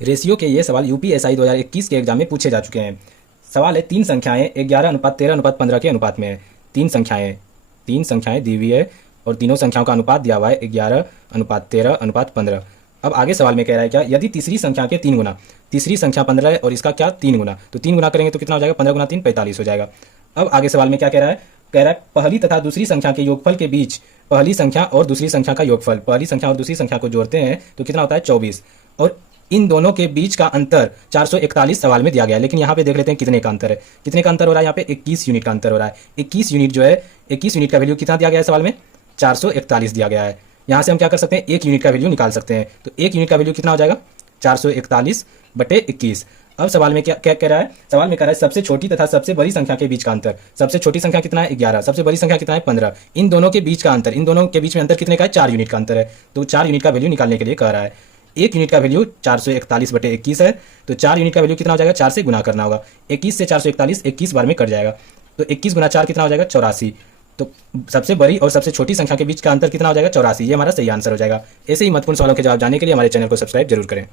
Ratio के ये सवाल यूपीएसआई 2021 के एग्जाम में पूछे जा चुके हैं। सवाल है तीन संख्याएं 11:13:15 के अनुपात में है। तीन संख्याएं दी हुई है और तीनों संख्याओं का अनुपात दिया हुआ है 11:13:15। अब आगे सवाल में कह रहा है क्या, यदि तीसरी संख्या के 3 गुना, तीसरी संख्या 15 है और इसका क्या 3 गुना, तो 3 गुना करेंगे तो कितना हो जाएगा, 15 गुना 3 45 हो जाएगा। अब आगे सवाल में क्या कह रहा है, पहली तथा दूसरी संख्या के योगफल के बीच पहली संख्या और दूसरी संख्या का योगफल, पहली संख्या और दूसरी संख्या को जोड़ते हैं तो कितना होता है 24, और इन दोनों के बीच का अंतर 441 सवाल में दिया गया है। लेकिन यहाँ पे देख लेते हैं कितने का अंतर है, कितने का अंतर हो रहा है, यहाँ पे 21 यूनिट का अंतर हो रहा है। 21 यूनिट जो है, 21 यूनिट का वैल्यू कितना दिया गया है सवाल में, 441 दिया गया है। यहाँ से हम क्या कर सकते हैं, 1 यूनिट का वैल्यू निकाल सकते हैं। तो 1 यूनिट का वैल्यू कितना हो जाएगा, 441/21। अब सवाल में क्या क्या कह रहा है, सवाल में कह रहा है सबसे छोटी तथा सबसे बड़ी संख्या के बीच का अंतर। सबसे छोटी संख्या कितना है 11, सबसे बड़ी संख्या कितना है 15। इन दोनों के बीच का अंतर, इन दोनों के बीच में अंतर कितने का है, 4 यूनिट का अंतर है। तो 4 यूनिट का वैल्यू निकालने के लिए कह रहा है। 1 यूनिट का वैल्यू 441/21 है, तो 4 यूनिट का वैल्यू कितना हो जाएगा, 4 से गुना करना होगा। 21 से 441 21 बार में कट जाएगा, तो 21 गुना 4 कितना हो जाएगा, 84। तो सबसे बड़ी और सबसे छोटी संख्या के बीच का अंतर कितना हो जाएगा, 84। ये हमारा सही आंसर हो जाएगा। ऐसे ही महत्वपूर्ण सवालों के जवाब जानने के लिए हमारे चैनल को सब्सक्राइब जरूर करें।